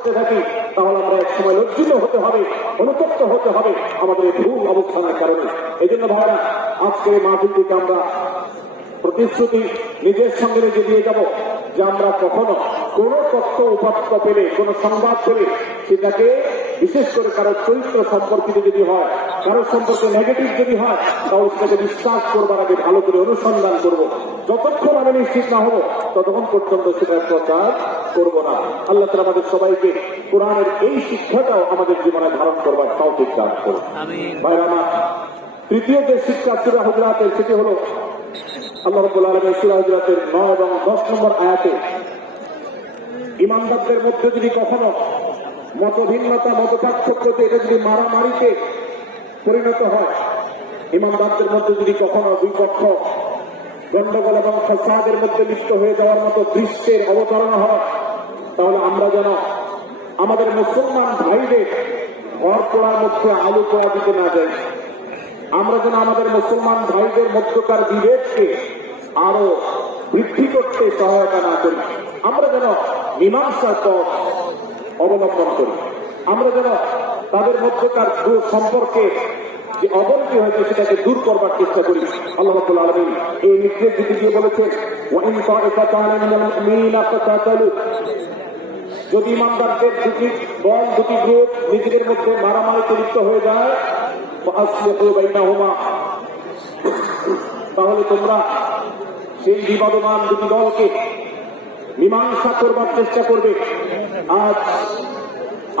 করতে থাকি, তাহলে আমরা এক সময় লজ্জিত হতে হবে, অনুতপ্ত হতে হবে আমাদের এই ভুল অবস্থানের কারণে। এই জন্য ভাইরা, আজকের এই মাহফিলটিকে আমরা প্রতিশ্রুতি নিজের সঙ্গে নিজে দিয়ে যাব যে আমরা কখনো কোন তথ্য উপাত্ত পেলে, কোন সংবাদ পেলে সেটাকে বিশেষ করে কারো চরিত্র সম্পর্কিত যদি হয়, কারো সম্পর্কে নেগেটিভ যদি হয়, তাহলে সেটাকে বিশ্বাস করবার আগে ভালো করে অনুসন্ধান করব। যতক্ষণ আমি নিশ্চিত না হব ততক্ষণ পর্যন্ত সেটার প্রচার করব না। আল্লাহ তাআলা আমাদের সবাইকে কোরআনের এই শিক্ষাটাও আমাদের জীবনে ধারণ করবার তৌফিক দান করুন। ভাইরা আমার, তৃতীয় যে শিক্ষা সূরা হুজুরাতের, সেটি হলো আল্লাহ রাব্বুল আলামিন সূরা হুজুরাতের 9 এবং 10 নম্বর আয়াতে ঈমানদারদের মধ্যে যদি কখনো মতভিন্নতা, মতপার্থক্যতে এটা যদি মারামারিতে পরিণত হয়, ঈমানদারদের মধ্যে যদি কখনো দুই পক্ষ গন্ডগোল এবং ফাসাদের মধ্যে লিপ্ত হয়ে যাওয়ার মতো দৃশ্যের অবতারণা হয়, তাহলে আমরা যেন আমাদের মুসলমান ভাইদের ঘর পোড়ার মধ্যে আলু পোড়া দিতে না যাই। আমরা যেন আমাদের মুসলমান ভাইদের মধ্যকার বিভেদকে আরো বৃদ্ধি করতে সহায়তা না করি। আমরা যেন মীমাংসার পথ অবলম্বন করি। আমরা যেন তাদের মধ্যকার সম্পর্কে যে অবনতি হয়েছে সেটাকে দূর করবার চেষ্টা করি। আল্লাহ রাব্বুল আলামিন এই নির্দেশ দিতে গিয়ে বলেছেন, ওয়া ইন তা'iফাতানি মিনাল মুমিনিনা ফাতাতালু, যদি ঈমানদারদের দুটি দল, দুটি গ্রুপ নিজেদের মধ্যে মারামারিতে লিপ্ত হয়ে যায়, ফাসলিহু বাইনাহুমা, তাহলে তোমরা সেই বিবাদমান দুটি দলকে মীমাংসা করবার চেষ্টা করবে। আজ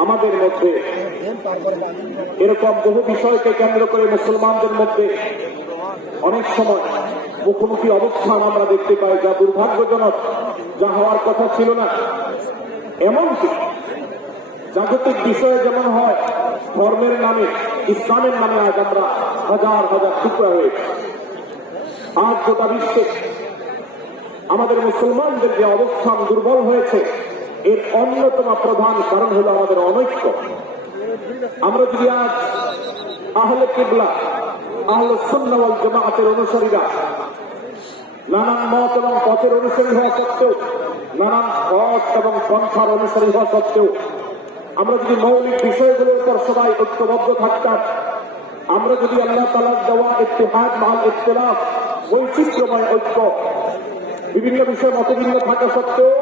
আমাদের মধ্যে এরকম বহু বিষয়কে কেন্দ্র করে মুসলমানদের মধ্যে অনেক সময় মুখোমুখি অবস্থান আমরা দেখতে পাই, যা দুর্ভাগ্যজনক, যা হওয়ার কথা ছিল না। এমনকি জাগতিক বিষয়ে যেমন হয়, ধর্মের নামে, ইসলামের নামে আজ আমরা হাজার হাজার টুকরা হয়েছে। আজ গোটা বিশ্বে আমাদের মুসলমানদের যে অবস্থান দুর্বল হয়েছে, এর অন্যতম প্রধান কারণ হলো আমাদের অনৈক্য। আমরা যদি আজ আহলে কিবলা, আহলে সুন্নাহ ওয়াল জামাআতের অনুসারীরা নানান মত এবং পথের অনুসারী হওয়া সত্ত্বেও, নানান পথ এবং পন্থার অনুসারী হওয়া সত্ত্বেও আমরা যদি মৌলিক বিষয়গুলোর উপর সবাই ঐক্যবদ্ধ থাকতাম, আমরা যদি আল্লাহ তাআলার দেওয়া ইত্তিহাদ মাল ইখতিলাফ, বৈচিত্র্যময় ঐক্য, বিভিন্ন বিষয়ে মতভিন্ন থাকা সত্ত্বেও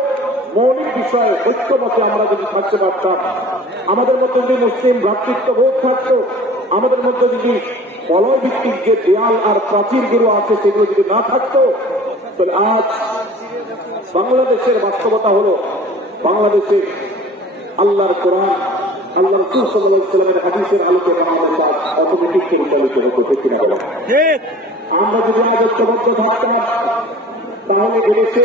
মৌলিক বিষয়ে ঐক্যমতে আমরা যদি থাকতে পারতাম, আমাদের মধ্যে যদি মুসলিম ভ্রাতৃত্ববোধ থাকতো, আমাদের মধ্যে যদি বলয় ভিত্তিক যে দেয়াল আর প্রাচীরগুলো আছে সেগুলো যদি না থাকতো, তাহলে আজ বাংলাদেশের বাস্তবতা হলো, বাংলাদেশে আল্লাহর কোরআন, আল্লাহ রাসূল সাল্লাল্লাহু আলাইহি ওয়াসাল্লামের হাদিসের আলোকে আমাদের কাজ অটোমেটিক পরিচালিত হতো। ঠিক কিনা বলেন? আমরা যদি আজ ঐক্যবদ্ধ থাকতাম, তাহলে এদেশে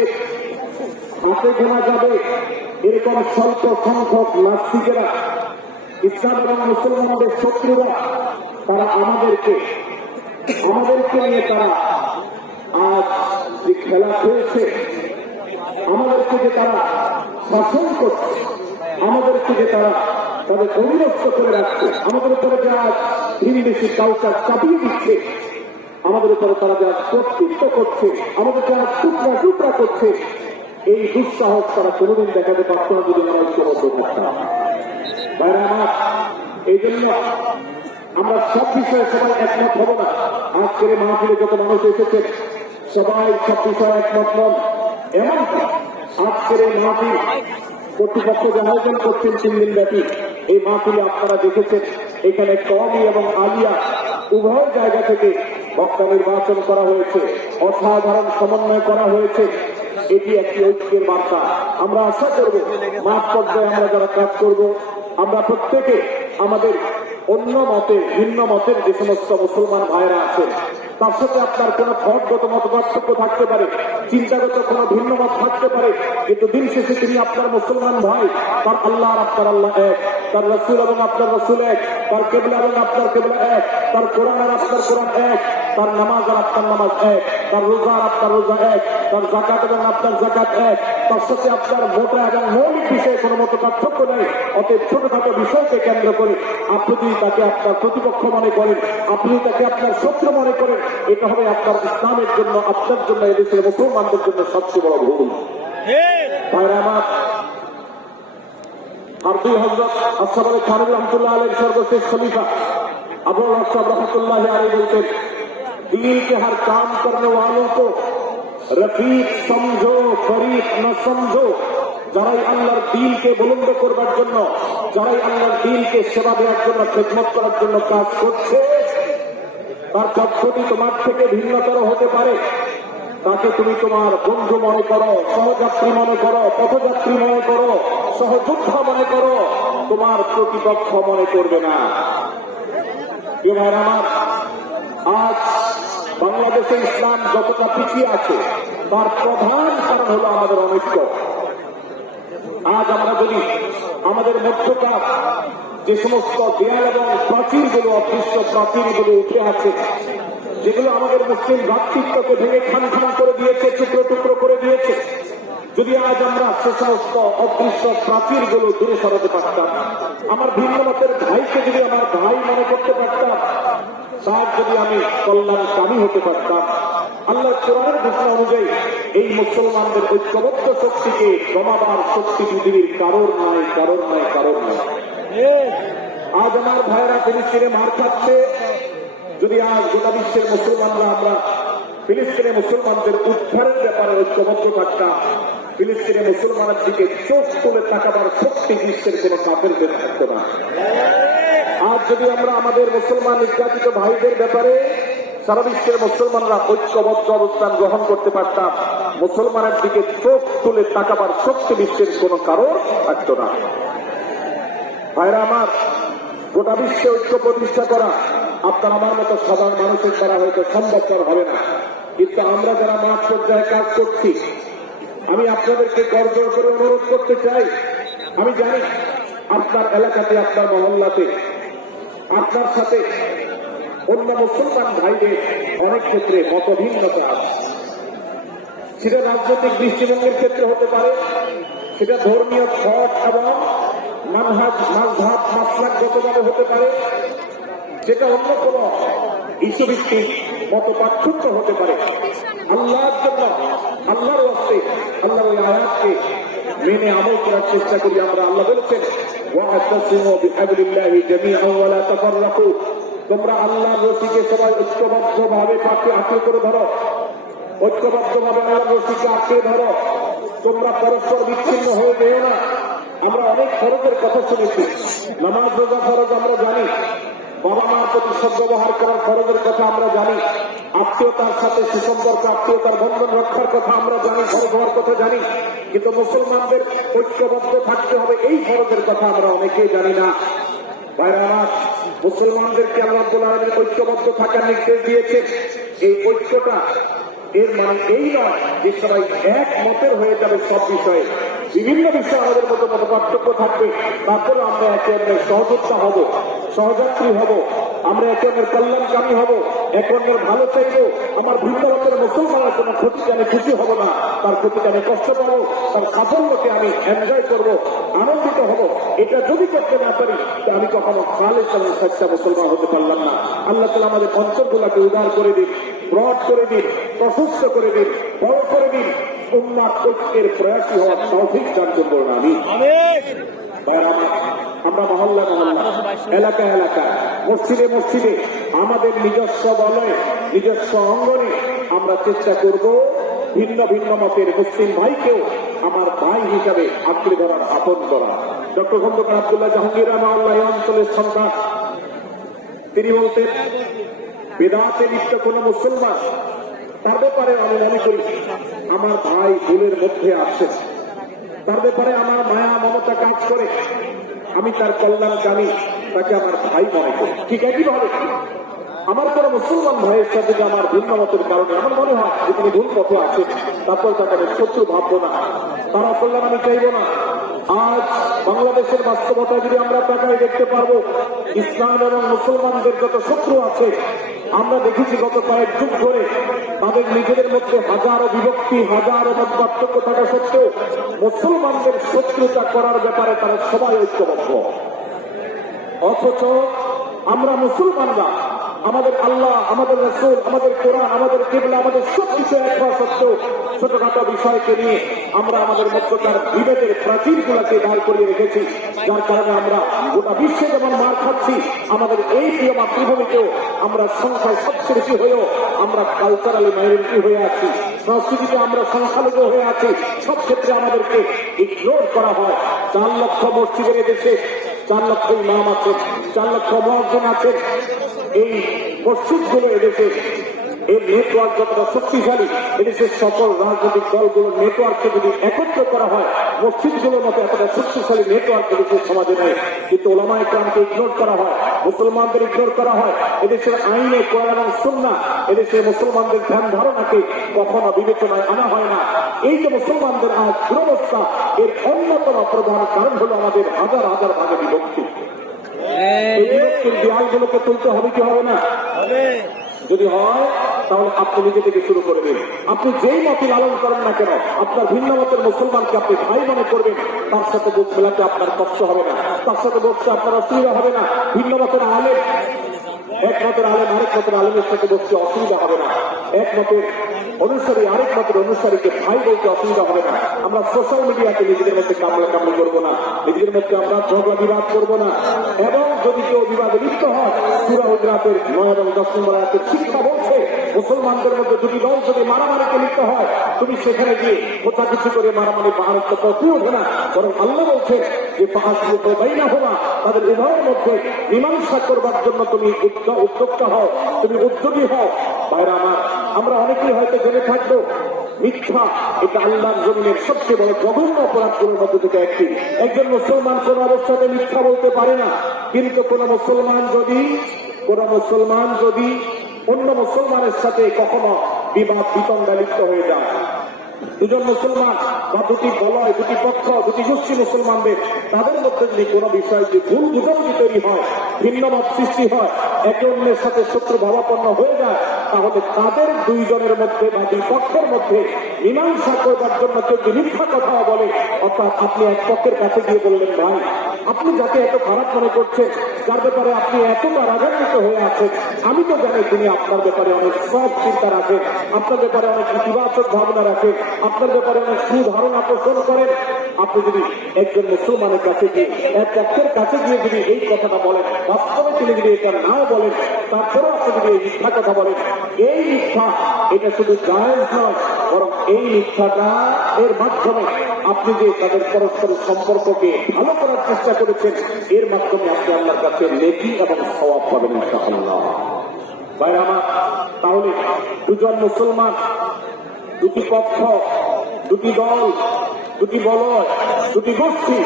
হাতে গোনা যাবে এরকম স্বল্প সংখ্যক নাস্তিকেরা, ইসলাম এবং মুসলমানদের শত্রুরা, তারা আমাদেরকে নিয়ে তারা আজ যে খেলা খেলছে, আমাদেরকে যে তারা শাসন করছে, আমাদেরকে যে তারা তাদের অধীনস্থ করে রাখছে, আমাদের উপরে যে আজ ভিনদেশি কাউকার চাপিয়ে দিচ্ছে, আমাদের উপরে তারা যা কর্তৃত্ব করছে, আমাদের যারা টুকরা টুকরা করছে, এই দুঃসাহস তারা কোনোদিন দেখাতে পারত না যদি আমরা ঐক্যবদ্ধ থাকতাম। বাইরে আমার, এই জন্য আমরা সব বিষয়ে সবাই একমত হব না। আজকের মাহফিলে যত মানুষ এসেছে সবাই সব বিষয়ে একমত নন। এমনকি আজকের এই মাহফিল কর্তৃপক্ষ যে আয়োজন করছেন 3 দিন ব্যাপী, এই মাহফিলে আপনারা দেখেছেন এখানে কওমি এবং আলিয়া উভয় জায়গা থেকে বক্তা নির্বাচন করা হয়েছে, অসাধারণ সমন্বয় করা হয়েছে। এটি একটি ঐক্যের বার্তা। আমরা আশা করব মাঠ পর্যায়ে আমরা যারা কাজ করব, আমরা প্রত্যেকে আমাদের অন্য মতে, ভিন্ন মতের যে সমস্ত মুসলমান ভাইরা আছেন, তার সাথে আপনার কোন পথগত মত পার্থক্য থাকতে পারে, চিন্তাগত কোন ভিন্ন মত থাকতে পারে, কিন্তু দিন শেষে তিনি আপনার মুসলমান ভাই। তার আল্লাহ আর আপনার আল্লাহ এক, তার রাসূল এবং আপনার রাসূল এক, তার কিবলা এবং আপনার কিবলা এক, তার কোরআন আর আপনার কোরআন এক, তার নামাজ আর আপনার নামাজ এক, তার রোজা আর আপনার রোজা এক, তার যাকাত এবং আপনার যাকাত এক, তার সাথে আপনার মোটা এবং মৌলিক বিষয়ে কোনো মত পার্থক্য নেই। অতএব ছোটখাটো বিষয়কে কেন্দ্র করে আপনি যদি তাকে আপনার প্রতিপক্ষ মনে করেন, আপনি তাকে আপনার শত্রু মনে করেন, এটা হবে আপনার ইসলামের জন্য, আপনার জন্য, এদেশের মুসলমানদের জন্য সবচেয়ে বড় ভুল। ভাইরা আমার, আর দুই হযরত আসহাব আলী খান রহমতুল্লাহ আলাইহির সর্বশেষ খলিফা আবু আসহাব রহমতুল্লাহ আলাইহি বলতেন, दीन के हर काम करने वालों को रफीक समझो, फरीक न समझो। যারাই আল্লাহর দ্বীনকে বুলন্দ করবার জন্য, যারাই আল্লাহর দ্বীনকে সেবা দেওয়ার জন্য, খেদমত করার জন্য কাজ করছে, তার পদ্ধতি তোমার থেকে ভিন্নতর হতে পারে। তাকে তুমি তোমার বন্ধু মনে করো, সহযাত্রী মনে করো, পথযাত্রী মনে করো, সহযোদ্ধা মনে করো, তোমার প্রতিপক্ষ মনে করবে না। আমার আজ বাংলাদেশে ইসলাম যতটা পিছিয়ে আছে তার প্রধান কারণ হলো আমাদের অনৈক্য। আজ আমরা যদি আমাদের মধ্যকার যে সমস্ত দেয়াল এবং প্রাচীরগুলো, অদৃশ্য প্রাচীরগুলো উঠে আছে, যেগুলো আমাদের মুসলিম ভ্রাতৃত্বকে ভেঙে খান খান করে দিয়েছে, টুকরো টুকরো করে দিয়েছে, যদি আজ আমরা সে সমস্ত অদৃশ্য প্রাচীরগুলো দূরে সরাতে পারতাম, আমার ভিন্ন মতের ভাইকে যদি আমার ভাই মনে করতে পারতাম, তার যদি আমি কল্যাণকামী হতে পারতাম, আল্লাহ কোরআনের ঘোষণা অনুযায়ী এই মুসলমানদের ঐক্যবদ্ধ শক্তিকে জমাবার শক্তি পৃথিবীর কারোর নাই, কারোর নাই, কারোর নাই। আজ আমার ভাইয়েরা ফিলিস্তিনে মার খাচ্ছে। যদি আজ গোটা বিশ্বের মুসলমানরা আমরা ফিলিস্তিনে মুসলমানদের উদ্ধারের ব্যাপারে ঐক্যবদ্ধ থাকতাম, ফিলিস্তিনে মুসলমানের দিকে চোখ তুলে তাকাবার শক্তি বিশ্বের কোন কাফেরদের থাকতো না। আজ যদি আমরা আমাদের মুসলমান নির্যাতিত ভাইদের ব্যাপারে সারা বিশ্বের মুসলমানরা ঐক্যবদ্ধ অবস্থান গ্রহণ করতে পারতাম, মুসলমানের দিকে চোখ তুলে তাকাবার শক্তি বিশ্বের কোন কারণ থাকতো না। ভাইরা আমার, গোটা বিশ্বে ঐক্য প্রতিষ্ঠা করা আপনার আমার মতো সাধারণ মানুষের দ্বারা হয়তো সম্ভবপর হবে না, কিন্তু আমরা যারা মাঠ পর্যায়ে কাজ করছি, আমি আপনাদেরকে করজোড় করে অনুরোধ করতে চাই। আমি জানি আপনার এলাকাতে, আপনার মহল্লাতে আপনার সাথে অন্য মুসলমান ভাইদের অনেক ক্ষেত্রে মতভিন্নতা আছে। সেটা রাজনৈতিক দৃষ্টিভঙ্গির ক্ষেত্রে হতে পারে, সেটা ধর্মীয় থট এবং মানহাজ মাযহাব মাসলাকগতভাবে হতে পারে, যেটা অন্য কোন ইস্যু ভিত্তিক মত পার্থক্য হতে পারে। আল্লাহর জন্য, আল্লাহর ওয়াস্তে, আল্লাহর ওই আয়াতকে মেনে আমল করার চেষ্টা করি আমরা। আল্লাহ বলেছেন, ওয়া'তাসিমু বিহাবলিল্লাহি জামিআন ওয়া লা তাফাররাকু, তোমরা আল্লাহর রশিকে সবাই ঐক্যবদ্ধভাবে আঁকড়ে করে ধরো, ঐক্যবদ্ধভাবে আল্লাহর রশিকে আঁকড়ে ধরো, তোমরা পরস্পর বিচ্ছিন্ন হয়ে যেও না। আমরা অনেক ফরজের কথা শুনেছি, নামাজ রোজা ফরজ আমরা জানি, বাবা মার প্রতি সদ্ব্যবহার করার ফরজের কথা আমরা জানি, আত্মীয়তার সাথে সুসম্পর্ক, আত্মীয়তার বন্ধন রক্ষার কথা আমরা জানি, ফরজ হওয়ার কথা জানি, কিন্তু মুসলমানদের ঐক্যবদ্ধ থাকতে হবে এই ফরজের কথা আমরা অনেকেই জানি না। ভাইরা আমার, মুসলমানদেরকে আল্লাহ রাব্বুল আলামিন ঐক্যবদ্ধ থাকার নির্দেশ দিয়েছে। এই ঐক্যটা এর মানে এই নয় যে সবাই এক মতের হয়ে যাবে সব বিষয়ে। বিভিন্ন বিষয়ে আমাদের মধ্যে মত পার্থক্য থাকবে, তারপরে আমরা একে অন্যের সহযোদ্ধা হব, সহযাত্রী হব, আমরা একে অন্যের কল্যাণকামী হব, একে অন্যের ভালো চাইব। আমার ভিন্ন মতের মুসলমানের কোনো ক্ষতিকে আমি খুশি হব না, তার ক্ষতিকে আমি কষ্ট পাবো, তার সাফল্যকে আমি এনজয় করব, আনন্দিত হব। এটা যদি করতে না পারি, আমি কখনো খালেদ এবং সচ্চা মুসলমান হতে পারলাম না। আল্লাহ তাআলা আমাদের অন্তরগুলোকে উদার করে দিন, ব্রড করে দিন, প্রশস্ত করে দিন, বড় করে দিন। উম্মাহর ঐক্যের প্রয়াসী হওয়ার তৌফিক দান করুন। আমিন। আমরা মহল্লা মহল্লা, এলাকা এলাকা, মসজিদে মসজিদে, আমাদের নিজস্ব বলয়ে, নিজস্ব অঙ্গনে আমরা চেষ্টা করব ভিন্ন ভিন্ন মতের মুসলিম ভাইকেও আমার ভাই হিসাবে আঁকড়ে ধরার, আপন করা। ডক্টর খন্দকার আব্দুল্লাহ জাহাঙ্গীর রহমাতুল্লাহ এই অঞ্চলের সন্তান, তিনি বলতেন, বেদাতে লিপ্ত কোন মুসলমান, তার ব্যাপারে আমি মনে করি আমার ভাই ভুলের মধ্যে আছে, তার ব্যাপারে আমার মায়া মমতা কাজ করে, আমি তার কল্যাণ জানি, তাকে আমার ভাই মনে করি। ঠিক একইভাবে আমার কোন মুসলমান ভাইয়ের সাথে আমার ভিন্ন মতের কারণে আমার মনে হয় যে তিনি ভুল পথে আছে, তারপর তাদের শত্রু ভাববো না, তারা কল্যাণ আমি চাইবো না। আজ বাংলাদেশের বাস্তবতা যদি আমরা তাকাই দেখতে পারবো, ইসলাম এবং মুসলমানদের যত শত্রু আছে, আমরা দেখেছি গত কয়েক যুগ ধরে তাদের নিজেদের মধ্যে হাজারো বিভক্তি, হাজারো মত পার্থক্য থাকা সত্ত্বেও মুসলমানদের শত্রুতা করার ব্যাপারে তারা সবাই ঐক্যবদ্ধ। অথচ আমরা মুসলমানরা আমাদের আল্লাহ, আমাদের রাসূল, আমাদের কোরআন, আমাদের কিবলা, আমাদের সবকিছু এক হওয়া সত্ত্বেও ছোটখাটো বিষয়কে নিয়ে আমরা আমাদের মধ্যকার বিভেদের প্রাচীরগুলোকে দাঁড় করিয়ে রেখেছি, যার কারণে আমরা গোটা বিশ্বে যেমন মার খাচ্ছি, আমাদের এই প্রিয় মাতৃভূমিতেও আমরা সংখ্যায় সবচেয়ে বেশি হয়েও আমরা কালচারালি মাইনরিটি হয়ে আছি, সংস্কৃতিতে আমরা সংখ্যালঘু হয়ে আছি। সব ক্ষেত্রে আমাদেরকে ইগনোর করা হয়। 4 লক্ষ মসজিদের দেশে 4 লক্ষ ইমাম আছেন, 4 লক্ষ মুয়াজ্জিন আছেন। এই মসজিদগুলো এদেশে এই নেটওয়ার্ক যতটা শক্তিশালী, এদেশের সকল রাজনৈতিক দলগুলোর নেটওয়ার্ককে যদি একত্র করা হয়, মসজিদগুলোর মতো এতটা শক্তিশালী নেটওয়ার্ক এদেশের সমাজে নেই। কিন্তু ওলামায়ে কেরামকে ইগনোর করা হয়, মুসলমানদের ইগনোর করা হয়। এদেশের আইনে কোরআন এবং সুন্নাহ, এদেশের মুসলমানদের ধ্যান ধারণাকে কখনো বিবেচনায় আনা হয় না। এই যে মুসলমানদের আজ দুরবস্থা, এর অন্যতম প্রধান কারণ হলো আমাদের হাজার হাজার ভাগে বিভক্তি। এই বিভক্তির দেয়ালগুলোকে তুলতে হবে কি হবে না? যদি হয় তাহলে আপনি নিজে থেকে শুরু করবেন। আপনি যেই মতে লালন করেন না কেন, আপনার ভিন্ন মতের মুসলমানকে আপনি ভাই মনে করবেন, তার সাথে বুক মেলাতে আপনার কষ্ট হবে না, তার সাথে বসতে আপনার অসুবিধা হবে না। ভিন্ন মতের আলেম এক মতের আলেম আরেক মতের আলেমের সাথে বসতে অসুবিধা হবে না। এক মতের অনুসারী আরেক মতের অনুসারীকে ভাই বলতে অসুবিধা হবে না। আমরা সোশ্যাল মিডিয়াতে নিজেদের মধ্যে কামড়াকামড়ি করবো না, নিজেদের মধ্যে আমরা ঝগড়া বিবাদ করবো না। এবং যদি কেউ বিবাদে লিপ্ত হয়, সূরা হুজরাতের 9 এবং 10 নম্বর আয়াতের শিক্ষা বলছে, মুসলমানদের মধ্যে দুটি দল যদি মারামারিতে লিপ্ত হয়, তুমি সেখানে গিয়ে কোথা কিছু করে মারামারি বাহারত পথে ওঠে না, বরং আল্লাহ বলছে যে তাদের উভয়ের মধ্যে মীমাংসা করবার জন্য তুমি উদ্যোক্তা হও, তুমি উদ্যোগী হও। ভাইরা আমার, আমরা অনেকেই হয়তো জেনে থাকবো মিথ্যা এটা আল্লাহর জমিনের সবচেয়ে বড় জঘন্য অপরাধগুলোর মধ্যে থেকে একটি। একজন মুসলমান কোন অবস্থাতে মিথ্যা বলতে পারে না, কিন্তু কোন মুসলমান যদি অন্য মুসলমানের সাথে কখনো বিবাদ বিতণ্ডা লিপ্ত হয়ে যায়, দুজন মুসলমান বা দুটি বলয়, দুটি পক্ষ, দুটি গোষ্ঠী মুসলমানদের তাদের মধ্যে যদি কোনো বিষয় যে ভুল বুঝাবুঝি তৈরি হয়, ভিন্নমত সৃষ্টি হয়, একে অন্যের সাথে শত্রু ভাবাপন্ন হয়ে যায়, তাহলে তাদের দুইজনের মধ্যে বা দুই পক্ষের মধ্যে মীমাংসা করবার জন্য কেউ মিথ্যা কথা বলে, অর্থাৎ আপনি এক পক্ষের কাছে গিয়ে বললেন, ভাই আপনি যাকে এত খারাপ মনে করছেন, যার ব্যাপারে আপনি এতটা রাগান্বিত হয়ে আছেন, আমি তো জানি তিনি আপনার ব্যাপারে অনেক সৎ চিন্তা রাখেন, আপনার ব্যাপারে অনেক ইতিবাচক ভাবনা রাখেন, আপনার ব্যাপারে অনেক সুধারণা পোষণ করেন। আপনি যদি একজন মুসলমানের কাছে গিয়ে, এক পক্ষের কাছে গিয়ে যদি এই কথাটা বলেন, বাস্তবে তিনি যদি এটা নাও বলেন, তারপরেও আপনি যদি এই মিথ্যা কথা বলেন, এই মিথ্যা এটা শুধু জায়েজ নয়, বরং এই মিথ্যাটা এর মাধ্যমে আপনি যে তাদের পরস্পরের সম্পর্ককে ভালো করার চেষ্টা করেছেন, এর মাধ্যমে আপনি আল্লাহর কাছে নেকি এবং সওয়াব পাবেন ইনশাআল্লাহ। ভাই আমার, তাহলে দুজন মুসলমান, দুটি পক্ষ, দুটি দল, দুটি বলয়, দুটি গোষ্ঠী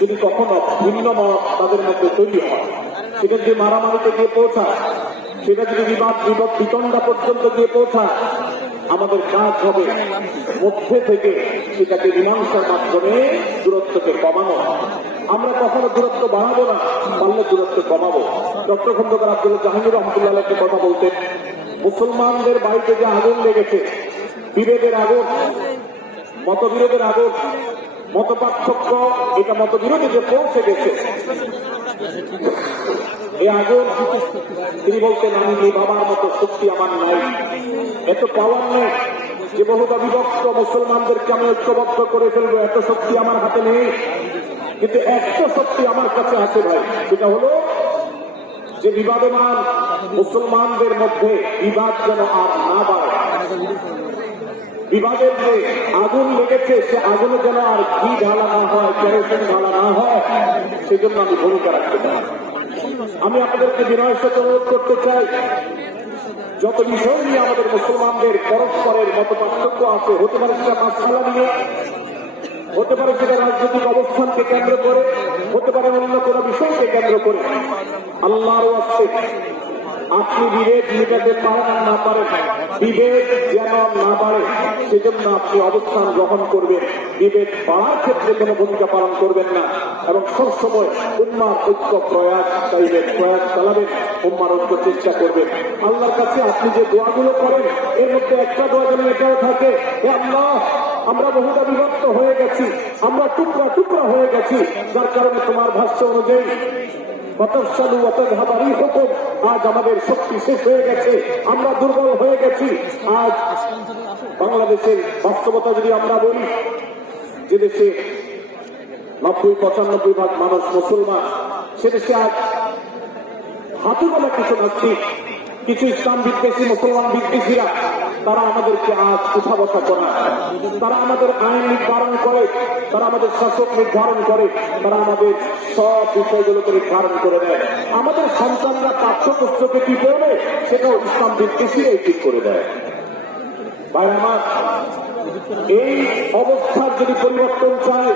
যদি কখনো ভিন্ন মত তাদের মধ্যে তৈরি হয়, সেটা যদি মারামারিতে গিয়ে পৌঁছায়, সেটা যদি বিবাদ বিতণ্ডা পর্যন্ত গিয়ে পৌঁছায়, আমাদের কাজ হবে মধ্যে থেকে সেটাকে মীমাংসার মাধ্যমে দূরত্বকে কমানো। আমরা কখনো দূরত্ব বাড়াবো না, পারলে দূরত্ব কমাবো। ডক্টর খন্দকার আব্দুল জাহাঙ্গীর রহমতুল্লাহ কথা বলতে, মুসলমানদের বাড়িতে যে আগুন লেগেছে, বিভেদের আগুন, মতবিরোধের আগুন, মত পার্থক্য, এটা মতবিরোধে যে পৌঁছে গেছে, এই আগুন তিনি বলতেন, আমি এই বাবার মতো শক্তি আমার নাই, এত পাওয়ার নেই যে বহুতা বিভক্ত মুসলমানদেরকে আমি ঐক্যবদ্ধ করে ফেলবো, এত শক্তি আমার হাতে নেই। কিন্তু একটা শক্তি আমার কাছে আছে ভাই, সেটা হলো যে বিবাদমান মুসলমানদের মধ্যে বিবাদ যেন আর না বাড়ে, বিবাদের যে আগুন লেগেছে সে আগুনে যেন আর ঘি ঢালা না হয়, কেরোসিন ঢালা না হয়, সেজন্য আমি ভূমিকা রাখতে চাই। আমি আপনাদেরকে বিনয়ের সাথে অনুরোধ করতে চাই, যত বিষয় নিয়ে আমাদের মুসলমানদের পরস্পরের মত পার্থক্য আছে, হতে পারে সেটা মাসআলা নিয়ে, হতে পারে সেটা রাজনৈতিক অবস্থানকে কেন্দ্র করে, হতে পারে অন্য কোনো বিষয়কে কেন্দ্র করে, আল্লাহর ওয়াস্তে আপনি বিভেদ মেটাতে পারেন না পারেন, বিভেদ যেন না বাড়ে সেজন্য আপনি অবস্থান গ্রহণ করবেন, বিভেদ বাড়ার ক্ষেত্রে কোনো ভূমিকা পালন করবেন না, এবং সবসময় উম্মার ঐক্য প্রয়াস চালাবেন, উম্মার ঐক্য চেষ্টা করবেন। আল্লাহর কাছে আপনি যে দোয়াগুলো করেন, এর মধ্যে একটা দোয়া যেন এটাও থাকে, হে আল্লাহ, আমরা বহুটা বিভক্ত হয়ে গেছি, আমরা টুকরা টুকরা হয়ে গেছি, যার কারণে তোমার ভাষ্য অনুযায়ী আজ আমাদের শক্তি শেষ হয়ে গেছে, আমরা দুর্বল হয়ে গেছি। আজ বাংলাদেশের বাস্তবতা যদি আমরা বলি, যে দেশে 90-95% মানুষ মুসলমান, সে দেশে আজ হাতে গোনা কিছু নাস্তিক, কিছু ইসলাম বিদ্বেষী, মুসলমান বিদ্বেষীরা তারা আমাদেরকে আজ উঠা বসা করে, তারা আমাদের আইন নির্ধারণ করে, তারা আমাদের শাসক নির্ধারণ করে, তারা আমাদের সব বিষয়গুলোকে নির্ধারণ করে দেয়। আমাদের সন্তানরা পাঠ্যপুস্তকে কি করবে সেটাও ইসলাম বিদ্বেষীরাই ঠিক করে দেয়। ভাইরা আমার, এই অবস্থার যদি পরিবর্তন চায়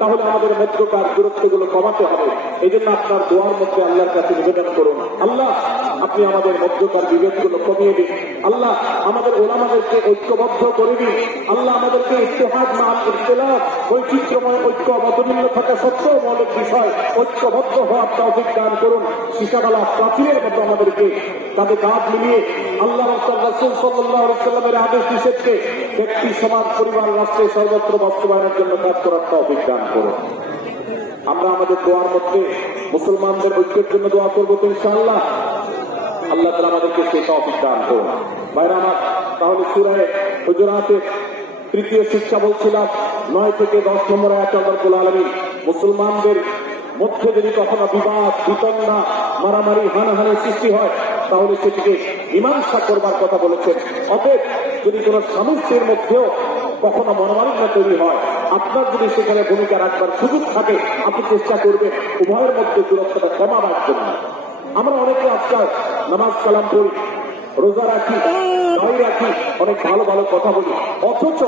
তাহলে আমাদের মধ্যকার দূরত্বগুলো কমাতে হবে। এই জন্য আপনার দোয়ার মধ্যে আল্লাহর কাছে নিবেদন করুন, আল্লাহ আপনি আমাদের মধ্যকার বিভেদগুলো কমিয়ে দিন, আল্লাহ আমাদের ওলামাদেরকে ঐক্যবদ্ধ করে দিন, আল্লাহ আমাদেরকে ইত্তেহাদ মাল ইখতিলাফ, বৈচিত্র্যময় ঐক্য মতভিন্ন থাকা সত্ত্বেও মৌলিক বিষয় ঐক্যবদ্ধ হওয়ার তৌফিক দান করুন। শিশাবালা প্রাচীরের মতো আমাদেরকে তাদের কাঁধ মিলিয়ে আল্লাহ রাসূল সাল্লাল্লাহু আলাইহি ওয়াসাল্লামের আদেশ নিষেধকে ব্যক্তি, সমাজ, পরিবার, রাষ্ট্রে সর্বত্র বাস্তবায়নের জন্য কাজ করার তৌফিক দান করুন। আমরা আমাদের দোয়ার মধ্যে মুসলমানদের ঐক্যের জন্য দোয়া করবো তো ইনশাআল্লাহ। আল্লাহ তাআলা আমাদেরকে সেই তৌফিক দান করুন। ভাইরা আমার, তাহলে সূরা হুজুরাতের তৃতীয় শিক্ষা বলছিলাম 9 থেকে 10 নম্বর আয়াতে আল্লাহ রাব্বুল আলামিন মুসলমানদের মধ্যে যদি কখনো বিবাদ, বিতণ্ডা, মারামারি, হানাহানি সৃষ্টি হয় তাহলে সেটিকে মীমাংসা করবার কথা বলেছেন। অতএব যদি কোন স্বামী স্ত্রীর মধ্যেও কখনো মনোমালিন্য তৈরি হয়, আপনার যদি সেখানে ভূমিকা রাখবার সুযোগ থাকে, আপনি চেষ্টা করবেন উভয়ের মধ্যে দূরত্বটা কমাবার জন্য। আমরা অনেকে আজকাল নামাজ কালাম পড়ি, রোজা রাখি, দাড়ি রাখি, অনেক ভালো ভালো কথা বলি, অথচ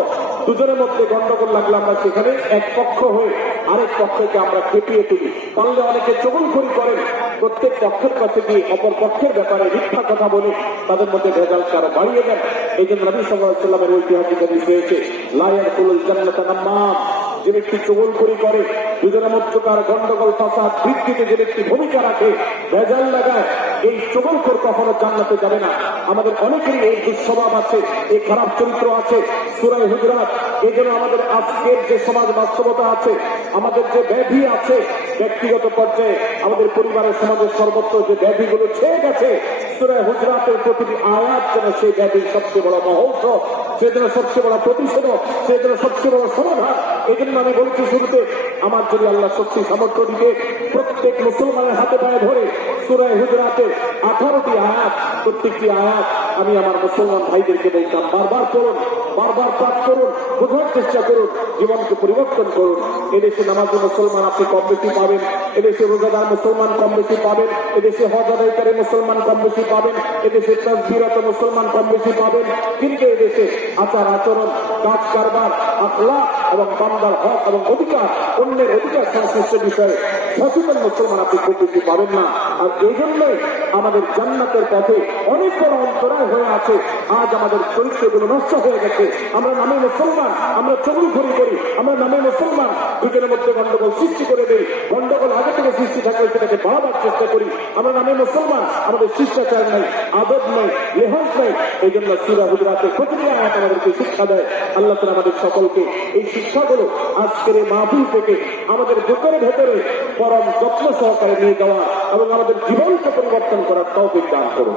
দুজনের মধ্যে গন্ডগোল লাগলে আমরা সেখানে এক পক্ষ হয়ে আরেক পক্ষকে আমরা খেপিয়ে তুলি। পারলে অনেকে চগলখড়ি করেন, প্রত্যেক পক্ষের কাছে গিয়ে অপর পক্ষের ব্যাপারে মিথ্যা কথা বলে তাদের মধ্যে ভেজালকে আরো বাড়িয়ে দেন। এই জন্য নবী সাল্লাল্লাহু আলাইহি ওয়াসাল্লামের ঐতিহাসিক হাদিস রয়েছে, লা ইয়াদখুলুল জান্নাতা নাম্মাম, যে ব্যক্তি চগলখড়ি করে, দুজনের মধ্যকার গন্ডগোল ফাসাদ বৃদ্ধিতে যে ব্যক্তি ভূমিকা রাখে, ভেজাল লাগায়, এই চগলখোর কখনো জান্নাতে যাবে না। আমাদের অনেকেরই এই দুঃস্বভাব আছে, এই খারাপ চরিত্র আছে। সূরা হুজুরাত, এই জন্য আমাদের আজকের যে সমাজ বাস্তবতা আছে, আমাদের যে ব্যাধি আছে ব্যক্তিগত পর্যায়ে, আমাদের পরিবারের, সমাজের সর্বত্র যে ব্যাধিগুলো ছেয়ে গেছে, সূরা হুজুরাতের প্রতিটি আয়াত যেন সেই ব্যাধির সবচেয়ে বড় মহৌষধ, সেই জন্য সবচেয়ে বড় প্রতিষেধক, সেই জন্য সবচেয়ে বড় সমাধান। এই জন্য আমি বলছি শুরুতে, আমার যদি আল্লাহ শক্তি সামর্থ্য দিতে, প্রত্যেক মুসলমানের হাতে পায়ে ধরে সূরা হুজুরাতের 18টি আয়াত, প্রত্যেকটি আয়াত আমি আমার মুসলমান ভাইদেরকে বলতাম, বারবার পড়ুন, বারবার পাঠ করুন, বোঝার চেষ্টা করুন, জীবনকে পরিবর্তন করুন। এদেশে নামাজি মুসলমান আপনি কম বেশি পাবেন, এদেশে রোজাদার মুসলমান কম বেশি পাবেন, এদেশে হজ আদায়কারী মুসলমান কম বেশি পাবেন, এদেশে তাসবিরত মুসলমান কম বেশি পাবেন, কিন্তু এদেশে আচার আচরণ, কাজ কারবার, আখলাক এবং বান্দার হক এবং অধিকার, অন্যের অধিকার সংশ্লিষ্ট বিষয়ে সচেতন মুসলমান আপনি খুব বেশি পাবেন না। আর এই জন্যই আমাদের জান্নাতের পথে অনেক বড় অন্তরায় হয়ে আছে। আজ আমাদের চরিত্রগুলো নষ্ট হয়ে গেছে। আমরা নামে মুসলমান, আমরা চগলখড়ি করি, আমরা নামে মুসলমান, দুজনের মধ্যে গন্ডগোল সৃষ্টি করে দেই, গন্ডগোল আগে থেকে সৃষ্টি থাকলে সেটাকে বাড়াবার চেষ্টা করি। আমরা নামে মুসলমান, আমাদের শিষ্টাচার নেই, আদব নেই, লেহাজ নেই। এই জন্য সূরা হুজুরাতের প্রতিটি আয়াত আমাদেরকে শিক্ষা দেয়। আল্লাহ তাআলা আমাদের সকলকে এই শিক্ষাগুলো আজকের এই মাহফিল থেকে আমাদের বুকের ভেতরে পরম যত্ন সহকারে নিয়ে যাওয়া এবং আমাদের জীবনকে পরিবর্তন করার তৌফিক দান করুন।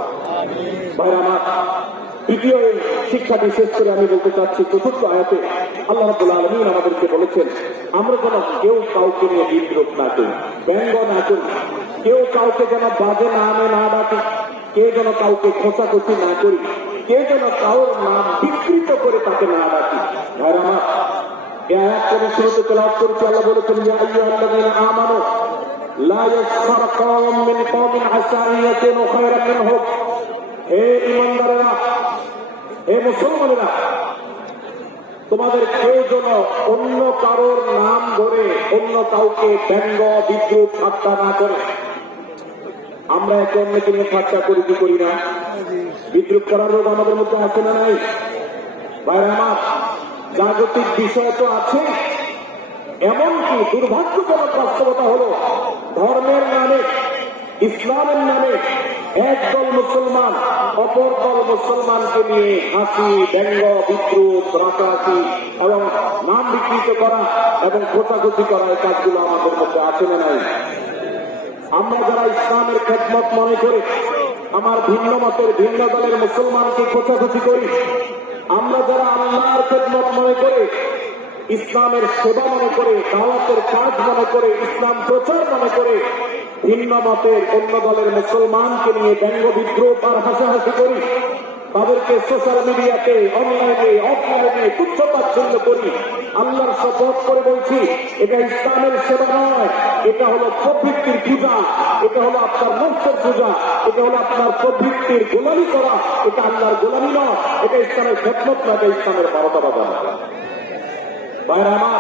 ভাইরা আমার, তৃতীয় এই শিক্ষাটি শেষ করে আমি বলতে চাচ্ছি, চতুর্থ আয়াতে আল্লাহ রাব্বুল আলামিন আমাদেরকে বলেছেন, আমরা যেন কেউ কাউকে নিয়ে বিদ্রোহ না করি, ব্যঙ্গ না করি, কেউ কাউকে যেন বাজে নামে না ডাকি, কেউ যেন কাউকে খোঁচাখুচি না করি, কেউ যেন কারোর নাম বিকৃত করে তাকে না ডাকি। ভাইরা আমার, এই আয়াত করে শুরুতে তেলাওয়াত করেছি, আল্লাহ বলেছেন, ইয়া আইয়ুহাল্লাযীনা আমানু লা ইয়াসখার কওমুম মিন কওমিন আসা আন ইয়াকুনু খায়রান মিনহুম। হে ঈমানদারেরা, হে মুসলমানেরা, তোমাদের কেউ যেন অন্য কারোর নাম ধরে অন্য কাউকে ব্যঙ্গ, বিদ্রুপ, ঠাট্টা না করে। আমরা একে অন্যকে নিয়ে ঠাট্টা করি কি করি না? বিদ্রুপ করার রোগ আমাদের মধ্যে আছে না নাই? ভাইরা আমার, জাগতিক বিষয় তো আছে, এমনকি দুর্ভাগ্যজনক বাস্তবতা হলো ধর্মের নামে, ইসলামের নামে একদল মুসলমান অপর দল মুসলমানকে নিয়ে হাসি, ব্যঙ্গ, বিদ্রুপ, রাতারাতি এবং নাম বিকৃত করা এবং খোঁচাখুচি করা, এই কাজগুলো আমাদের মধ্যে আছে না নাই? আমরা যারা ইসলামের খেদমত মনে করে আমার ভিন্ন মতের ভিন্ন দলের মুসলমানকে খোঁচাখুচি করি, আমরা যারা আল্লাহর খেদমত মনে করে ইসলামের সেবা মনে করে দাওয়াতের কাজ মনে করে ইসলাম প্রচার মনে করে ভিন্ন মতের অন্য দলের মুসলমানকে নিয়ে ব্যঙ্গ বিদ্রুপ আর হাসাহাসি করি, তাদেরকে সোশ্যাল মিডিয়াতে অনলাইনে অফলাইনে তুচ্ছতাচ্ছিল্য করি, আল্লাহর শপথ করে বলছি এটা ইসলামের সেবা নয়, এটা হলো প্রবৃত্তির পূজা, এটা হলো আপনার নফসের পূজা, এটা হলো আপনার প্রবৃত্তির গোলামি করা, এটা আল্লাহর গোলামি নয়, এটা ইসলামের খেদমত না, এটা ইসলামের বারোটা বাজানো। ভাইরা আমার,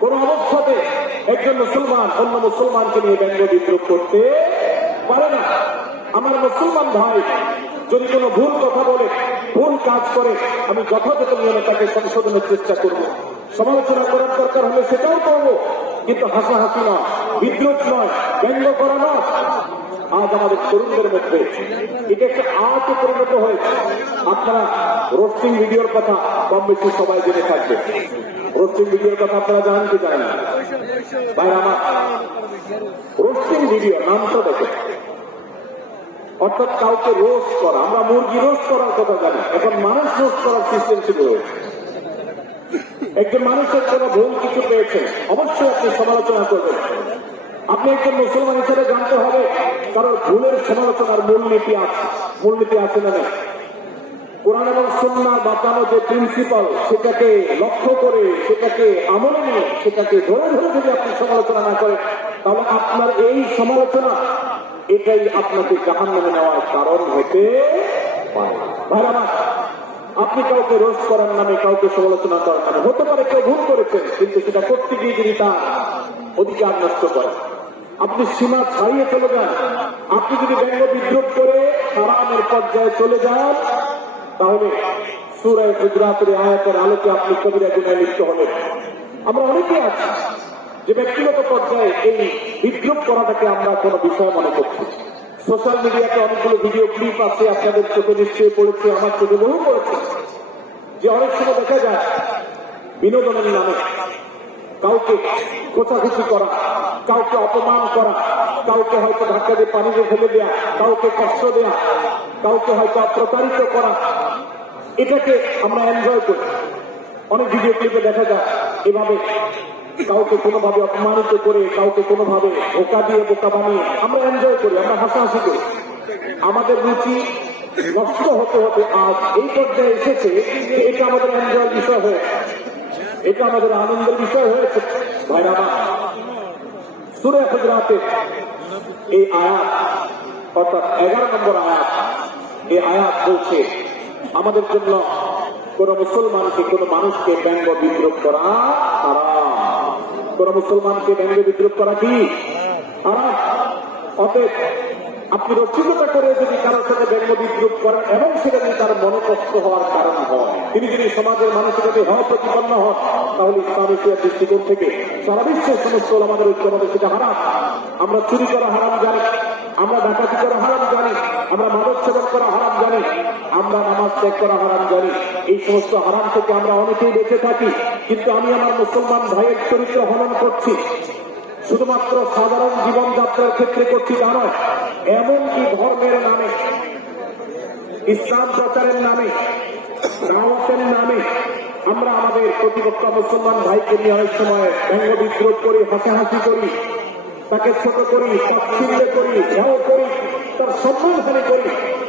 কোন অবস্থাতে একজন মুসলমান অন্য মুসলমানকে নিয়ে ব্যঙ্গ বিদ্রুপ করতে পারে না। আমার মুসলমান ভাই যদি কোনো ভুল কথা বলে, ভুল কাজ করে, আমি যথাযথ নিয়মে তাকে সংশোধনের চেষ্টা করব, সমালোচনা করার দরকার হলে সেটাও করব, কিন্তু হাসাহাসি নয়, বিদ্রুপ নয়, ব্যঙ্গ করা নয়। আজ আমাদের তরুণদের মধ্যে এটা একটা আর্টে পরিণত হয়েছে। আপনারা রোস্টিং ভিডিওর কথা কম বেশি সবাই জেনে থাকবে। রোস্টিং ভিডিওর কথা আপনারা জানেন কি জানেন না? ভাই আমার, রোস্টিং ভিডিও নামটা দেখে, অর্থাৎ কাউকে রোস্ট করা। আমরা মুরগি রোস্ট করার কথা জানি, এখন মানুষ রোস্ট করার সিস্টেম শুরু হয়েছে। একজন মানুষের কোন ভুল কিছু পেয়েছেন, অবশ্যই আপনি সমালোচনা করবেন। আপনি একজন মুসলমান হিসেবে জানতে হবে কারণ ভুলের সমালোচনার মূলনীতি আছে, মূলনীতি আছে না নেই। কোরআন এবং সুন্নাহর বাঁচানো যে প্রিন্সিপাল, সেটাকে লক্ষ্য করে, সেটাকে আমলে নিয়ে, সেটাকে ধরে ধরে যদি আপনি সমালোচনা না করেন, তাহলে আপনার এই সমালোচনা এটাই আপনাকে জাহান্নামে নেওয়ার কারণ হতে পারে। ভাইরা আমার, আপনি কাউকে রোস্ট করার নামে, কাউকে সমালোচনা করার নামে, হতে পারে কেউ ভুল করেছেন, কিন্তু সেটা করতে গিয়ে যদি তার অধিকার নষ্ট করে, আপনি সীমা ছাড়িয়ে চলে যান, আপনি যদি ব্যঙ্গ বিদ্রুপ করে হারামের পর্যায়ে চলে যান, তাহলে সূরা হুজুরাতের আয়াতের আলোকে আপনি কবিরা গুনাহে লিপ্ত হবেন। আমরা অনেকে আছি যে ব্যক্তিগত পর্যায়ে এই বিদ্রুপ করাটাকে আমরা কোনো বিষয় মনে করছি। সোশ্যাল মিডিয়াতে অনেকগুলো ভিডিও ক্লিপ আছে, আপনাদের চোখে নিশ্চয়ই পড়েছে, আমার চোখে বহু পড়েছে, যে অনেক সময় দেখা যায় বিনোদনের নামে কাউকে খোঁচাখুচি করা, কাউকে অপমান করা, কাউকে হয়তো ধাক্কা দিয়ে পানিতে ফেলে দেওয়া, কাউকে কষ্ট দেওয়া, কাউকে হয়তো প্রতারিত করা, এটাকে আমরা এনজয় করি। অনেক ভিডিও ক্লিপে দেখা যায় এভাবে কাউকে কোনোভাবে অপমানিত করে, কাউকে কোনোভাবে ধোঁকা দিয়ে বোকা বানিয়ে আমরা এনজয় করি, আমরা হাসাহাসি করি। আমাদের রুচি নষ্ট হতে হতে আজ এই পর্যায়ে এসেছে যে এটা আমাদের এনজয়ের বিষয় হয়ে, এটা আমাদের আনন্দের বিষয় হয়েছে। ভাইরা আমার, সূরা হুজুরাতের এই আয়াত, অর্থাৎ 11 নম্বর আয়াত, এই আয়াত বলছে আমাদের জন্য কোন মুসলমানকে, কোন মানুষকে ব্যঙ্গ বিদ্রুপ করা হারাম। কোন মুসলমানকে ব্যঙ্গ বিদ্রুপ করা কি হারাম। অতএব আপনি রসিকতা করে যদি কারোর সাথে ব্যঙ্গ বিদ্রুপ করেন এবং সেটা যদি তার মনে কষ্ট হওয়ার কারণ হয়, তিনি যদি সমাজের মানুষের কাছে হওয়া প্রতিপন্ন হন, তাহলে ইসলামের দৃষ্টিকোণ থেকে সারা বিশ্বের সমস্ত আমাদের ঐক্যমতে সেটা হারাম। আমরা চুরি করা হারাম জানি, আমরা ডাকাতি করা হারাম জানি, আমরা মাদক সেবন করা হারাম জানি, আমরা নামাজ ত্যাগ করা হারাম জানি। এই সমস্ত হারাম থেকে আমরা অনেকেই বেঁচে থাকি, কিন্তু আমি আমার মুসলমান ভাইয়ের চরিত্র হনন করছি, শুধুমাত্র সাধারণ জীবনযাত্রার ক্ষেত্রে করছি তা নয়, এমনকি ধর্মের নামে, ইসলাম প্রচারের নামে, দাওয়াতের নামে আমরা আমাদের প্রতিপক্ষ মুসলমান ভাইকে নিয়ে অনেক সময় ব্যঙ্গ বিদ্রুপ করি, হাসাহাসি করি, তাকে ছোট করি, তাচ্ছিল্য করি, ভয় করি, তার সম্মানহানি করি।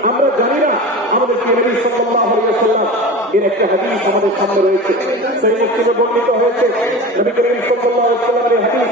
আমরা জানি না আমাদের নবী সাল্লাল্লাহু আলাইহি ওয়াসাল্লাম এর একটা হাদিস আমাদের সামনে রয়েছে, সেই মুসলিমে বর্ণিত হয়েছে। নবী করিম সাল্লাল্লাহু আলাইহি ওয়াসাল্লামের হাদিস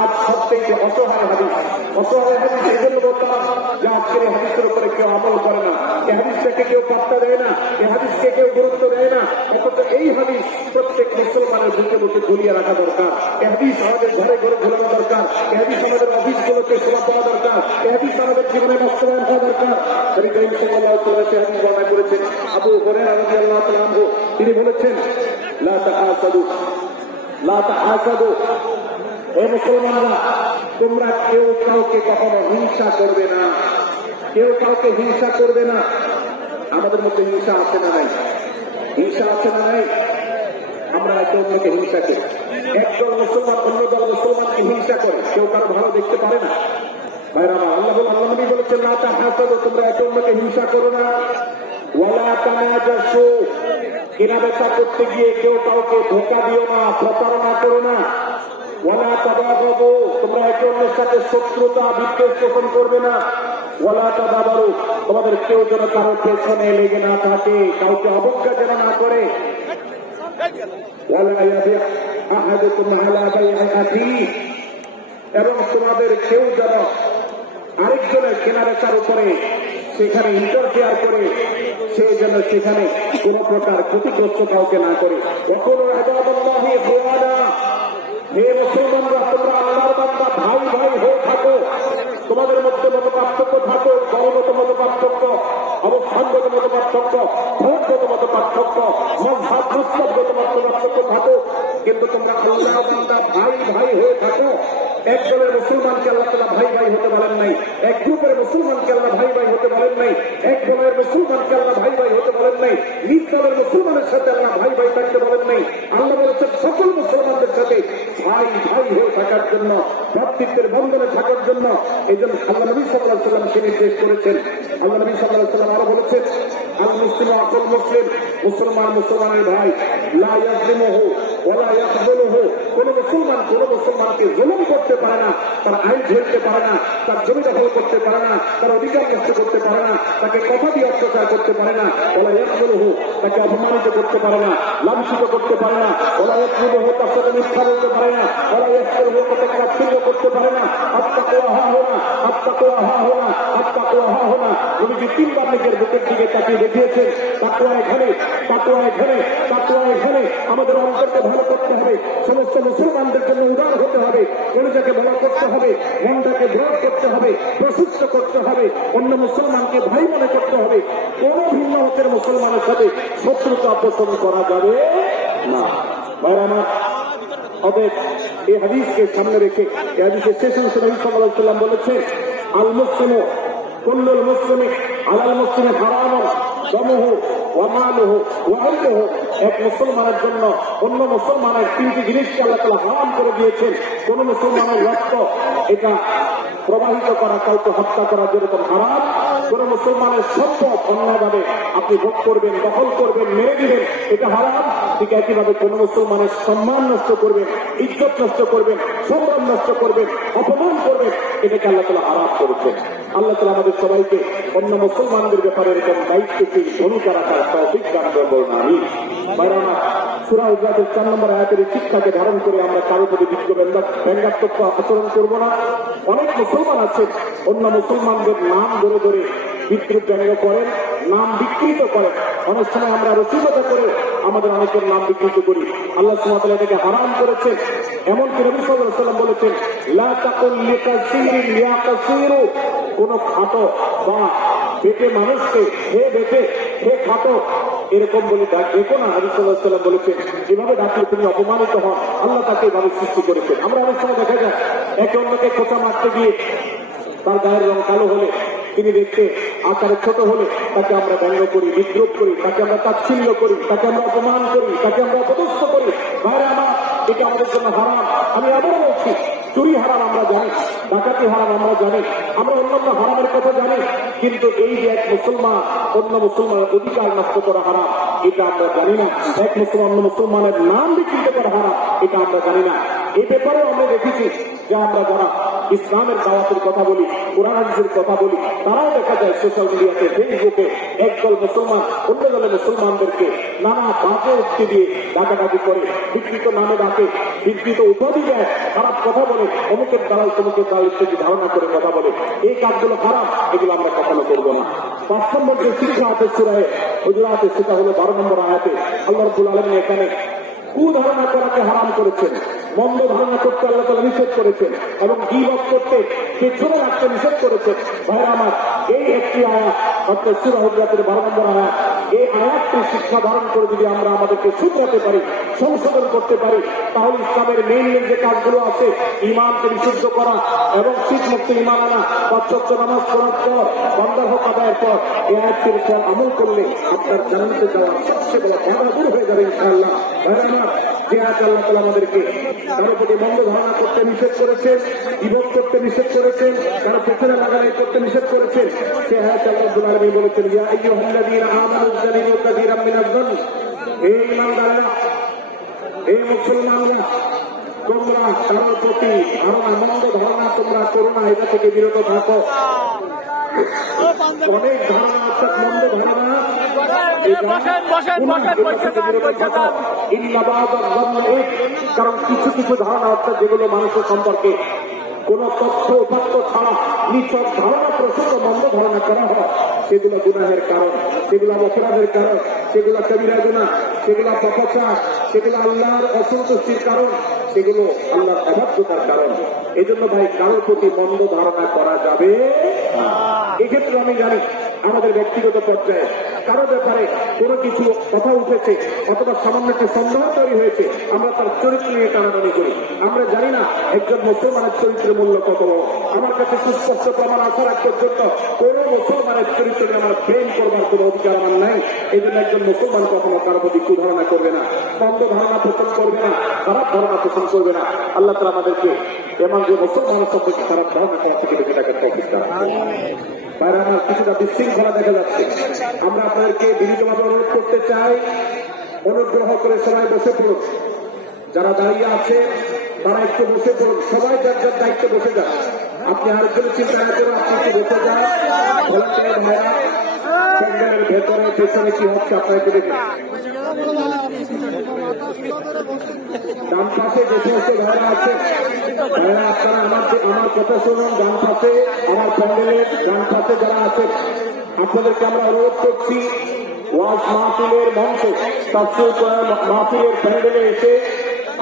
আজ সবচেয়ে অসহায় হাদিস। অসহায় হাদিস এই জন্য বলতাম যে আজকের এই হাদিসের উপরে কেউ আমল করে না, এই হাদিসটাকে কেউ পাত্তা দেয় না, এই হাদিসকে কেউ গুরুত্ব দেয় না। অথচ এই হাদিস প্রত্যেক মুসলমানের বুকে বুকে ঝুলিয়ে রাখা দরকার। এই হাদিস আমাদের ঘরে ঘরে ঝুলানো দরকার। এই হাদিস আমাদের অফিসগুলোতে শোনা পাওয়া দরকার। এই হাদিস আমাদের জীবনে বাস্তবায়ন হওয়া দরকার। নবী করিম সাল্লাল্লাহু আলাইহি ওয়াসাল্লাম হাদিস বর্ণনা করেছেন, আবু হুরায়রা রাদিয়াল্লাহু তাআলা আনহু তিনি বলেছেন, লা তাহাসাদু, লা তাহাসাদু, হে মুসলমানরা, তোমরা কেউ কাউকে কখনো হিংসা করবে না, কেউ কাউকে হিংসা করবে না। আমাদের মধ্যে হিংসা আছে না নাই? হিংসা আছে না নাই? আমরা একে অন্যকে হিংসা করি। একদল মুসলমান অন্য দল মুসলমানকে হিংসা করে, কেউ কারো ভালো দেখতে পারে না। ভাইরা আমার, আল্লাহ নবী বলেছেন লা তাহাসাদু, তোমরা একে অন্যকে হিংসা করো না। ওয়ালা তানাজাসু, কেনাবেচা করতে গিয়ে কেউ কাউকে ধোঁকা দিও না, প্রতারণা করো না। ওয়ালা তাবাগাদু, তোমরা একে অন্যের সাথে শত্রুতা বিদ্বেষ পোষণ করবে না। ওয়ালা তাদাবারু, তোমাদের কেউ যেন কারোর পেছনে লেগে না থাকে, কাউকে অবজ্ঞা যেন না করে। ওয়ালা ইয়াবি আহাদুকুম আলা বাই'i আখিহি, এবং তোমাদের কেউ যেন আরেকজনের কেনাবেচার উপরে সেখানে ইন্টারফেয়ার করে সে যেন সেখানে কোন প্রকার ক্ষতিগ্রস্ত কাউকে না করে। কখনো ইবাদাল্লাহি ইখওয়ানা, হে মুসলমানরা তোমরা আল্লাহর বান্দা ভাই ভাই হয়ে থাকো। তোমাদের মধ্যে মত পার্থক্য থাকো, দলগত মত পার্থক্য, অবস্থানগত মত পার্থক্য, ধর্মগত মত পার্থক্য, মযহাব মসলবগত মত পার্থক্য থাকো, কিন্তু তোমরা আল্লাহর বান্দা ভাই ভাই হয়ে থাকো। এক দলের মুসলমানকে আল্লাহ তাআলা ভাই ভাই হতে বলেন নাই, এক গ্রুপের মুসলমানকে আল্লাহ ভাই ভাই হতে বলেন নাই, এক দলের মুসলমানকে আল্লাহ ভাই ভাই হতে বলেন নাই, নিজ দলের মুসলমানের সাথে আল্লাহ ভাই ভাই থাকতে বলেন নাই। আল্লাহ বলেছেন সকল মুসলমানদের সাথে ভাই ভাই হয়ে থাকার জন্য, ভ্রাতৃত্বের বন্ধনে থাকার জন্য। এই জন্য আল্লাহ নবী সাল্লাল্লাহু আলাইহি ওয়াসাল্লামকে নির্দেশ করেছেন। আল্লাহ নবী সাল্লাল্লাহু আলাইহি ওয়াসাল্লাম আরো বলেছেন, আল মুসলিমু আকুল মুসলিম, মুসলমান মুসলমানের ভাই, লা ইয়াজলিমুহু ওয়া লা ইয়াখযুলুহু, কোন মুসলমান কোন মুসলমানকে জুলুম করতে পারে না, তার আইন ধরতে পারে না, তার জমি দখল করতে পারে না, তার অধিকার নষ্ট করতে পারে না, তাকে কথা দিয়ে অত্যাচার করতে পারে না, ওয়া লা ইয়াখযুলুহু, তাকে অপমানিত করতে পারে না, লাঞ্ছিত করতে পারে না, ওয়া লা ইয়াখযুলুহু, তার সাথে মিথ্যা বলতে পারে না, ওয়া লা ইয়াখযুলুহু, তাকে তাচ্ছিল্য করতে পারে না। আত্তাকওয়া হা হোনা, আত্তাকওয়া হা হোনা, আত্তাকওয়া হা হোনা। নবীজি তিনবার নিজের বুকের দিকে তাকিয়ে দেখিয়েছেন, তাকওয়া এখানে, তাকওয়া এখানে, তাকওয়া এখানে। আমাদের অন্তরকে ভালো করতে হবে, সমস্ত মুসলমানদের জন্য উদার হতে হবে, কলিজাকে ভালো করতে হবে, মনটাকে দৃঢ় করতে হবে, প্রশস্ত করতে হবে, অন্য মুসলমানকে ভাই মনে করতে হবে। কোন ভিন্ন মতের মুসলমানের সাথে শত্রুতা পোষণ করা যাবে না। ভাইরা আমার, অতএব এই হাদিসকে সামনে রেখে এই হাদিসের শেষ অংশে নবী সাল্লাল্লাহু আলাইহি ওয়াসাল্লাম বলেছেন, আল মুসলিমু কুল্লুল মুসলিমি আলাল মুসলিমি হারামুন দামুহু ওয়া মালুহু ওয়া ইরদুহু। এক মুসলমানের জন্য অন্য মুসলমানের তিনটি জিনিসকে আল্লাহ তাআলা হারাম করে দিয়েছেন। কোন মুসলমানের রক্ত এটা প্রবাহিত করা, কাউকে হত্যা করা যেরকম হারাম, কোন মুসলমানের সম্পদ অন্যভাবে আপনি ভোগ করবেন, দখল করবেন, মেরে দিবেন, এটা হারাম। ঠিক একইভাবে কোন মুসলমানের সম্মান নষ্ট করবেন, ইজ্জত নষ্ট করবেন, সম্মান নষ্ট করবেন, অপমান করবেন, এটাকে আল্লাহ তাআলা হারাম করেছেন। আল্লাহ তাআলা আমাদের সবাইকে অন্য মুসলমানদের ব্যাপারে এরকম দায়িত্বশীল ভূমিকা রাখার তৌফিক দান করুন। আমিন। ভাইরা আমার, সূরা হুজুরাতের 4 নম্বর আয়াতের শিক্ষাকে ধারণ করে আমরা কারো প্রতি ব্যঙ্গাত্মক আচরণ করব না। অনেক মুসলমান আছে অন্য মুসলমানদের নাম ধরে ধরে বিদ্রুপ ব্যঙ্গ করেন, নাম বিকৃত করেন। অনেক সময় আমরা রসিকতা করে আমাদের অনেকের নাম বিকৃত করি। আল্লাহ সুবহানাহু ওয়া তাআলা এটাকে হারাম করেছেন। এমনকি নবী সাল্লাল্লাহু আলাইহি ওয়াসাল্লাম বলেছেন, লা তাকুল লিকাসিরিন ইয়া কাসিরু, কোন খাটো বা বেটে মানুষকে হে বেটে, হে খাটো এরকম বলে দেখো না। নবী সাল্লাল্লাহু আলাইহি ওয়াসাল্লাম বলেছেন, এভাবে ডাকলে তুমি অপমানিত হন। আল্লাহ তাকে এভাবে সৃষ্টি করেছেন। আমরা অনেক সময় দেখা যায় একে অন্যকে খোঁচা মারতে গিয়ে তার গায়ের রং কালো হলে, তিনি দেখতে আকারে ছোট হলে তাকে আমরা ব্যঙ্গ করি, বিদ্রুপ করি, তাকে আমরা তাচ্ছিল্য করি, তাকে আমরা অপমান করি, তাকে আমরা অপদস্থ করি। ভাইরা আমার, এটা আমাদের জন্য হারাম। আমি আবারও বলছি, চুরি হারাম আমরা জানি, ডাকাতি হারাম আমরা জানি, আমরা অন্যান্য হারামের কথা জানি, কিন্তু এই যে এক মুসলমান অন্য মুসলমানের অধিকার নষ্ট করা হারাম, এটা আমরা জানি না। এক মুসলমান অন্য মুসলমানের নাম বিকৃত করা হারাম, এটা আমরা জানি না। এই ব্যাপারেও আমরা দেখেছি যে আমরা যারা ইসলামের দাওয়াতের কথা বলি, কোরআন হাদিসের কথা বলি, তারাও দেখা যায় সোশ্যাল মিডিয়াতে, ফেসবুকে একদল মুসলমান অন্য দলের মুসলমানদেরকে নানা বাজে উক্তি দিয়ে ডাকাডাকি করে, বিকৃত নামে ডাকে, বিকৃত উপাধি দেয়, খারাপ কথা বলে, অমুকের দ্বারাই তমুকের দ্বারা ইত্যাদি ধারণা করে কথা বলে। এই কাজগুলো খারাপ, এগুলো আমরা কখনো করবো না। 5 নম্বর যে শিক্ষা আছে সূরা হুজুরাতে, সেটা হলো 12 নম্বর আয়াতে আল্লাহ রাব্বুল আলামিন এখানে কুধারণা করাকে হারাম করেছেন, মন্দ ধারণা করতে আল্লাহ তাআলা নিষেধ করেছেন, এবং গীবত করতে, পেছনে রাখতে নিষেধ করেছেন। ভাইরা আমার, এই একটি আয়াত অর্থাৎ সূরা হুজুরাতের 12 নম্বর আয়াত এই আয়াতটি শিক্ষা ধারণ করে যদি আমরা আমাদেরকে শুধরাতে পারি, সংশোধন করতে পারি, তাহলে ইসলামের মেইন যে কাজগুলো আছে, ইমানকে বিশুদ্ধ করা এবং শীত মুক্ত ইমান আনা, পাঁচ নামাজ পড়ার পর, বন্দার হক আদায়ের পর এই আয়াতটির উপর আমল করলে আপনার জান্নাতে যাওয়ার সবচেয়ে বড় বাধা দূর হয়ে যাবে ইনশাআল্লাহ। যে আয়াত আল্লাহ তাআলা আমাদেরকে কারো প্রতি মন্দ ধারণা করতে নিষেধ করেছেন, বিভোগ করতে নিষেধ করেছেন, কারো পেছনে লাগালাই করতে নিষেধ করেছেন, সে আয়াত আল্লাহ রাব্বুল আলামিন বলেছেন, ইয়া আইয়ুহাল্লাযীনা আমানু ইজতানিবু কাসীরাম মিনাজ-যন্ন, হে ঈমানদারেরা, হে মুসলমানরা, তোমরা কারোর প্রতি ধারণা, মন্দ ধারণা তোমরা করো না, এটা থেকে বিরত থাকো। অনেক ধারণা অর্থাৎ মন্দ ধারণা, কারণ কিছু কিছু ধারণা অর্থাৎ যেগুলো মানুষের সম্পর্কে কোন তথ্য উপাত্ত ছাড়া নিছক ধারণা প্রসঙ্গ মন্দ ধারণা করা হয়, সেগুলো গুনাহের কারণ, সেগুলো অপরাধের কারণ, সেগুলো কবিরা গুনাহ, সেগুলো পাপাচার, সেগুলো আল্লাহর অসন্তুষ্টির কারণ, সেগুলো আল্লাহর অবাধ্যতার কারণ। এই জন্য ভাই কারোর প্রতি মন্দ ধারণা করা যাবে না। এক্ষেত্রে আমি জানি আমাদের ব্যক্তিগত পর্যায়ে কারো ব্যাপারে কোনো কিছু কথা উঠেছে অথবা সামান্য একটা সন্দেহ তৈরি হয়েছে, আমরা তার চরিত্র নিয়ে টানাটানি করি। আমরা জানি না একজন মুসলমানের চরিত্রের মূল্য কত। আমার কাছে সুস্পষ্ট প্রমাণ আসার এক পর্যন্ত কোনো মুসলমানের চরিত্র নিয়ে আমার প্রেম করবার কোনো অধিকার আমার নাই। এই জন্য একজন মুসলমান কখনো কারো প্রতি কুধারণা করবে না, মন্দ ধারণা পোষণ করবে না, খারাপ ধারণা পোষণ করবে না। আল্লাহ তাআলা আমাদেরকে এমন যে মুসলমানের সম্পর্কে খারাপ ধারণা করা থেকে সেটাকে তৌফিক দান করুন। বাইরে আমার কিছুটা বিশৃঙ্খলা দেখা যাচ্ছে, আমরা আপনাদেরকে বিনীতভাবে অনুরোধ করতে চাই, অনুগ্রহ করে সবাই বসে পড়ুন। যারা দাঁড়িয়ে আছে তারা একটু বসে পড়ুন, সবাই যার যার দায়িত্বে বসে যান। আপনি আরেকজনের চিন্তা না করে আপনি একটু বসে যান। ভাইরা প্যান্ডেলের ভেতরে পেছনে কি হচ্ছে আপনারা একটু দেখুন। ডান পাশে যে সমস্ত ভাইরা আছে, ভাইরা আপনারা আমার কথা শুনুন। ডান পাশে আমার প্যান্ডেলের ডান পাশে যারা আছে আপনাদেরকে আমরা অনুরোধ করছি, ওয়াজ মাহফিলের মঞ্চ, তাফসীর মাহফিলের প্যান্ডেলে এসে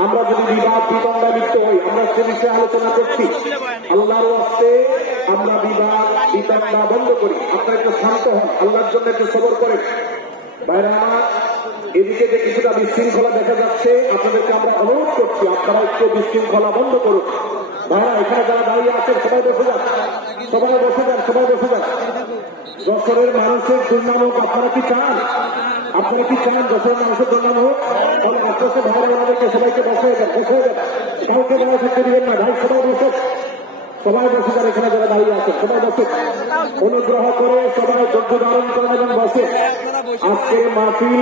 আমরা যদি বিবাদ বিতণ্ডা লিপ্ত হই, আমরা সে বিষয়ে আলোচনা করছি, আল্লাহর ওয়াস্তে আমরা বিবাদ বিতণ্ডা বন্ধ করি। আপনারা একটু শান্ত হন, আল্লাহর জন্য একটু সবর করেন। বাইরে আমার এদিকে যে কিছুটা বিশৃঙ্খলা দেখা যাচ্ছে, আপনাদেরকে আমরা অনুরোধ করছি আপনারা একটু বিশৃঙ্খলা বন্ধ করুন। ভাইরা এখানে যারা দাঁড়িয়ে আছেন সবাই বসে যান, সবাই বসে যান, সবাই বসে যান। যশোরের মানুষের দুর্নাম হোক, আপনারা কি চান? আপনারা কি চান যশোরের মানুষের দুর্নাম হোক? তাহলে আশেপাশে ভাইরা আমাদেরকে সবাইকে বসে যান, বসে যান, কাউকে বলা থাকতে দিবেন না। ভাই সবাই বসে, সবাই বসে যান। এখানে যারা দাঁড়িয়ে আছেন সবাই বসে, অনুগ্রহ করে সবাই ধৈর্য ধারণ করেন এবং বসে। আজকে মাহফিল